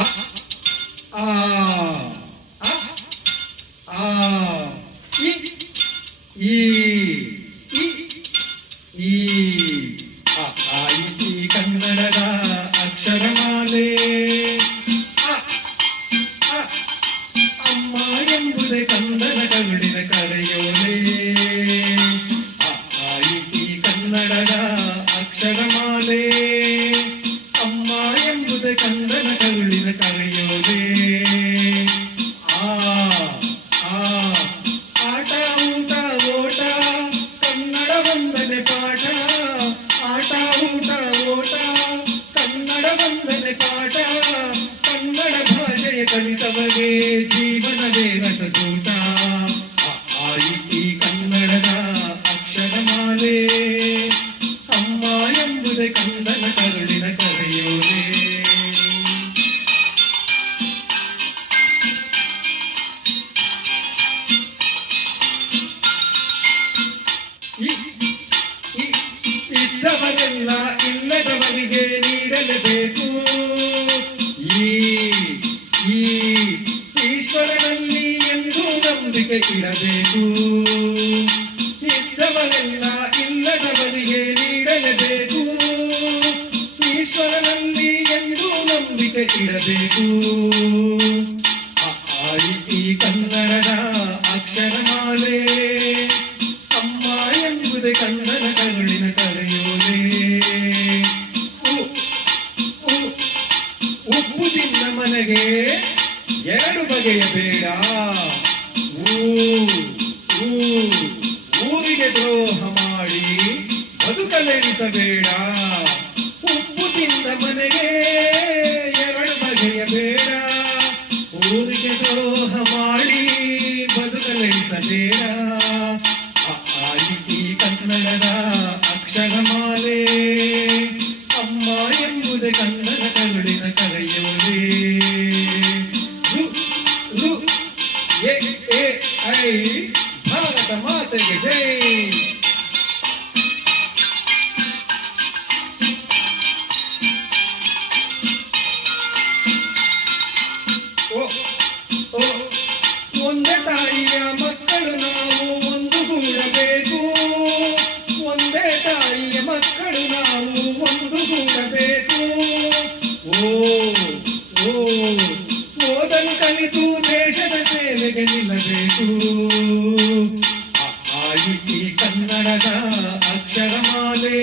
ಅ ಆ ಅ ಆ ಇ ಈ ಇ ಈ ಅ ಆ ಇ ಈ ಕನ್ನಡದ ಅಕ್ಷರಮಾಲೆ. ಅ ಅ ಅಮ್ಮ ಎಂಬುದೇ ಕಂದನ ಕರುಳಿನ ಕರೆಯೋಲೆ. ಅ ಆ ಇ ಈ ಕನ್ನಡದ ಅಕ್ಷರಮಾಲೆ. ಅಮ್ಮ ಎಂಬುದೇ ಕಂದನ ಕರುಳಿನ ಕರೆಯೋಲೆ. ಆ ಆ ಆಟ ಊಟ ಓಟ ಕನ್ನಡ ವಂದನೆ ಪಾಠ. ಆಟ ಊಟ ಓಟ ಕನ್ನಡ ವಂದನೆ ಪಾಠ. ಕನ್ನಡ ಭಾಷೆಯ ಕಲಿತವಗೆ ಜೀವನವೇ ರಸದೂಟ. ಅ ಆ ಇ ಈ ಕನ್ನಡದ ಅಕ್ಷರಮಾಲೆ. ಅಮ್ಮ ಎಂಬುದೇ ಕಂದನ ಕರುಳಿನ ಕರೆಯೋಲೆ. ಇದ್ದವರೆಲ್ಲ ಇಲ್ಲದವರಿಗೆ ನೀಡಲೇಬೇಕು. ಈ ಈ ಈಶ್ವರನಲ್ಲಿ ಎಂದೂ ನಂಬಿಕೆ ಇಡಬೇಕು. ಇದ್ದವರೆಲ್ಲ ಇಲ್ಲದವರಿಗೆ ನೀಡಲೇಬೇಕು. ಈಶ್ವರನಲ್ಲಿ ಎಂದೂ ನಂಬಿಕೆ ಇಡಬೇಕು. ಅ ಆ ಇ ಈ ಕನ್ನಡದ ಅಕ್ಷರಮಾಲೆ. ಅಮ್ಮ ಎಂಬುದೇ ಕಂದನ ಕರುಳಿನ ಕರೆಯೋಲೆ. ಉಪ್ಪು ತಿನ್ನ ಮನೆಗೆ ಎರಡು ಬಗೆಯ ಬೇಡ. ಊರಿಗೆ ದ್ರೋಹ ಮಾಡಿ ಬದುಕಲೆಣಿಸಬೇಡ. ಉಪ್ಪು ತಿಂದ ಮನೆಗೆ ಎರಡು ಬಗೆಯ ಬೇಡ. ಊರಿಗೆ ದ್ರೋಹ ಮಾಡಿ ಬದುಕಲೆಣಿಸಬೇಡ. ಅ ಆ ಇ ಈ ಕನ್ನಡದ ಅಕ್ಷರಮಾಲೆ. ಅಮ್ಮ ಎಂಬುದೇ ಕನ್ನಡ ಕರುಳಿನ ಕರೆಯೋಲೆ. ರು ರು ಎ ಎ ಐ ಭಾರತ ಮಾತೆಗೆ ಜೈ. ಓ ಓ ಒಂದೇ ತಾಯಿಯ ಮಕ್ಕಳು ನಾವು ಒಂದುಗೂಡಬೇಕು. ಒಂದೇ ತಾಯಿಯ ಮಕ್ಕಳು ನಾವು ಒಂದುಗೂಡಬೇಕು. ಓ ಓ ಓದಲು ಕಲಿತು ದೇಶದ ಸೇವೆಗೆ ನಿಲ್ಲಬೇಕು. ಅ ಆ ಇ ಈ ಕನ್ನಡದ ಅಕ್ಷರಮಾಲೆ.